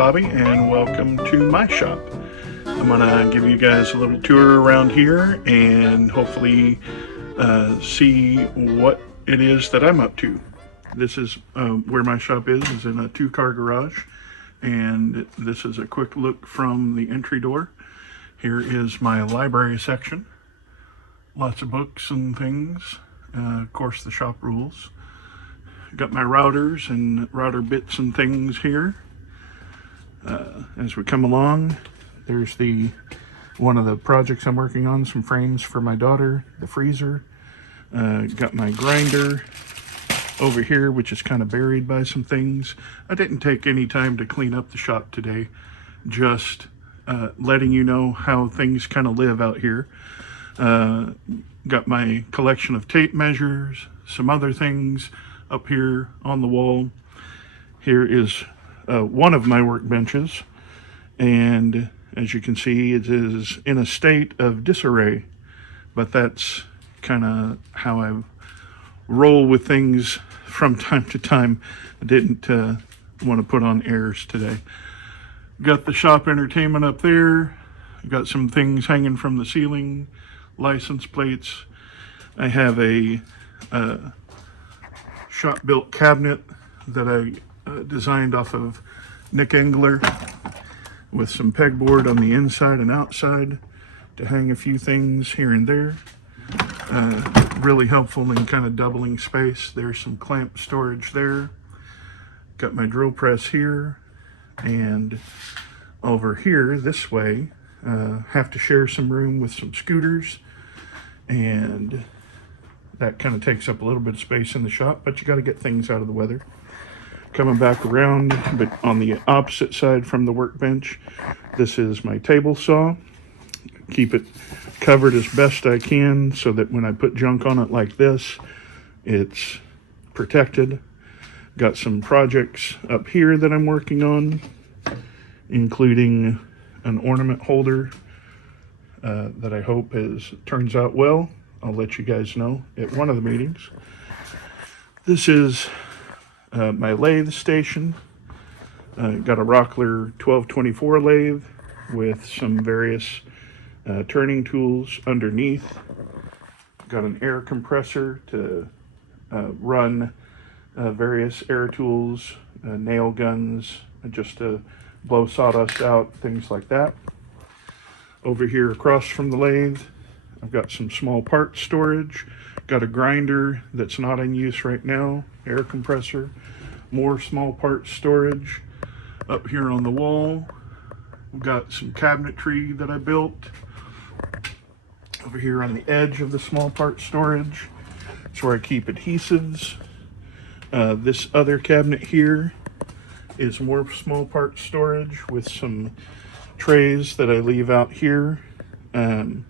Bobby, and welcome to my shop. I'm gonna give you guys a little tour around here and hopefully see what it is that I'm up to. This is where my shop is in a two-car garage, and this is a quick look from the entry door. Here is my library section. Lots of books and things. Of course, the shop rules. Got my routers and router bits and things here. As we come along, there's one of the projects I'm working on, some frames for my daughter, the freezer. Got my grinder over here, which is kind of buried by some things. I didn't take any time to clean up the shop today, just letting you know how things kind of live out here. Got my collection of tape measures, some other things up here on the wall. Here is one of my workbenches, and as you can see, it is in a state of disarray, but that's kind of how I roll with things from time to time. I didn't want to put on airs today. Got the shop entertainment up there. Got some things hanging from the ceiling, license plates. I have a shop-built cabinet that I designed off of Nick Engler with some pegboard on the inside and outside to hang a few things here and there. Really helpful in kind of doubling space. There's some clamp storage there. Got my drill press here, and over here this way have to share some room with some scooters, and that kind of takes up a little bit of space in the shop, but you got to get things out of the weather. Coming back around, but on the opposite side from the workbench, this is my table saw. Keep it covered as best I can so that when I put junk on it like this, it's protected. Got some projects up here that I'm working on, including an ornament holder that I hope turns out well. I'll let you guys know at one of the meetings. This is my lathe station. Got a Rockler 1224 lathe with some various turning tools underneath. Got an air compressor to run various air tools, nail guns, just to blow sawdust out, things like that. Over here across from the lathe, I've got some small part storage. Got a grinder that's not in use right now, air compressor, more small part storage. Up here on the wall, we've got some cabinetry that I built. Over here on the edge of the small part storage, it's where I keep adhesives. This other cabinet here is more small part storage with some trays that I leave out here. Some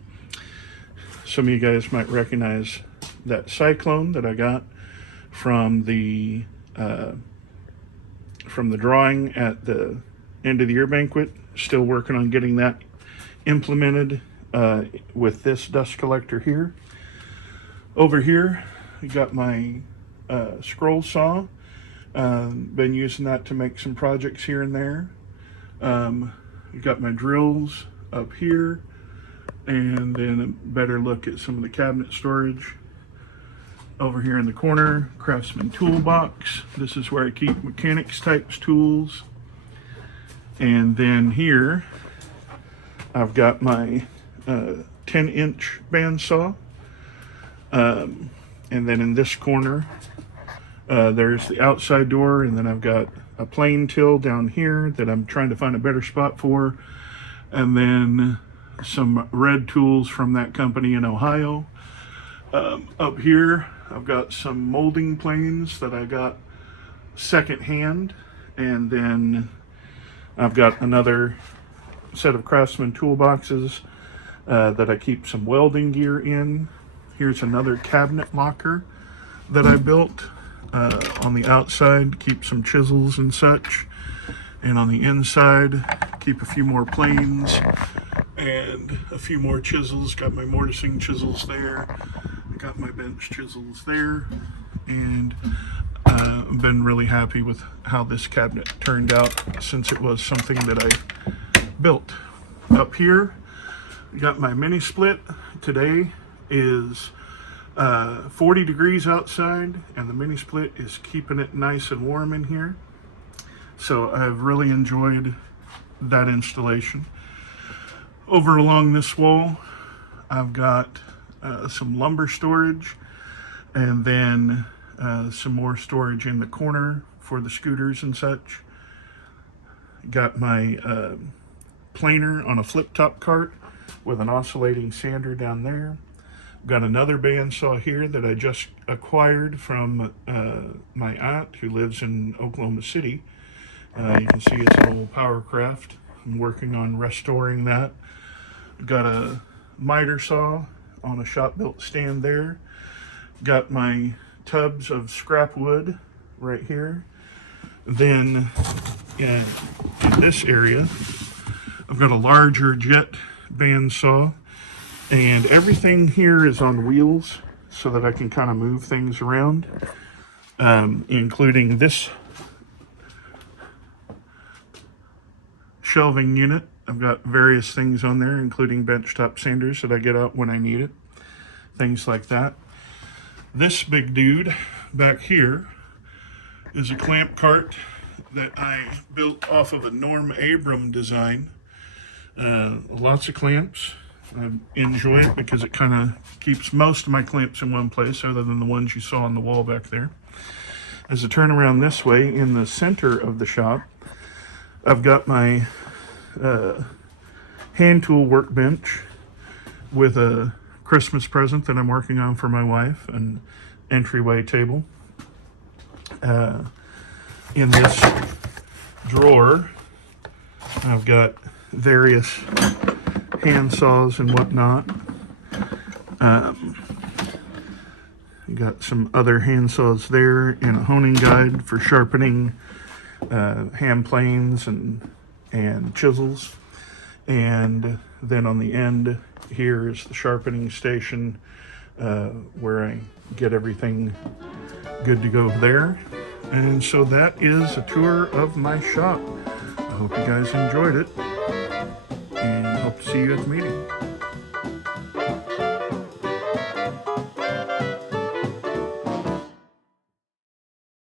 of you guys might recognize that Cyclone that I got from the drawing at the end of the year banquet. Still working on getting that implemented with this dust collector here. Over here, I got my scroll saw. Been using that to make some projects here and there. You got my drills up here, and then a better look at some of the cabinet storage. Over here in the corner, Craftsman toolbox. This is where I keep mechanics types tools. And then here, I've got my 10-inch bandsaw. And then in this corner, there's the outside door, and then I've got a plane till down here that I'm trying to find a better spot for. And then some red tools from that company in Ohio. Up here, I've got some molding planes that I got secondhand, and then I've got another set of Craftsman toolboxes that I keep some welding gear in. Here's another cabinet locker that I built on the outside, keep some chisels and such, and on the inside keep a few more planes and a few more chisels. Got my mortising chisels there, got my bench chisels there, and been really happy with how this cabinet turned out, since it was something that I built. Up here, got my mini split. Today is 40 degrees outside, and the mini split is keeping it nice and warm in here. So I've really enjoyed that installation. Over along this wall, I've got some lumber storage, and then some more storage in the corner for the scooters and such. Got my planer on a flip-top cart with an oscillating sander down there. Got another bandsaw here that I just acquired from my aunt who lives in Oklahoma City. You can see it's an old Powercraft. I'm working on restoring that. Got a miter saw on a shop-built stand there. Got my tubs of scrap wood right here. Then in this area, I've got a larger jet bandsaw, and everything here is on wheels so that I can kind of move things around, including this shelving unit. I've got various things on there, including benchtop sanders that I get out when I need it, things like that. This big dude back here is a clamp cart that I built off of a Norm Abram design. Lots of clamps. I enjoy it because it kind of keeps most of my clamps in one place, other than the ones you saw on the wall back there. As I turn around this way, in the center of the shop, I've got my hand tool workbench with a Christmas present that I'm working on for my wife, an entryway table. In this drawer, I've got various hand saws and whatnot. Got some other hand saws there, and a honing guide for sharpening hand planes and chisels. And then on the end here is the sharpening station, where I get everything good to go there. And so that is a tour of my shop. I hope you guys enjoyed it, and hope to see you at the meeting.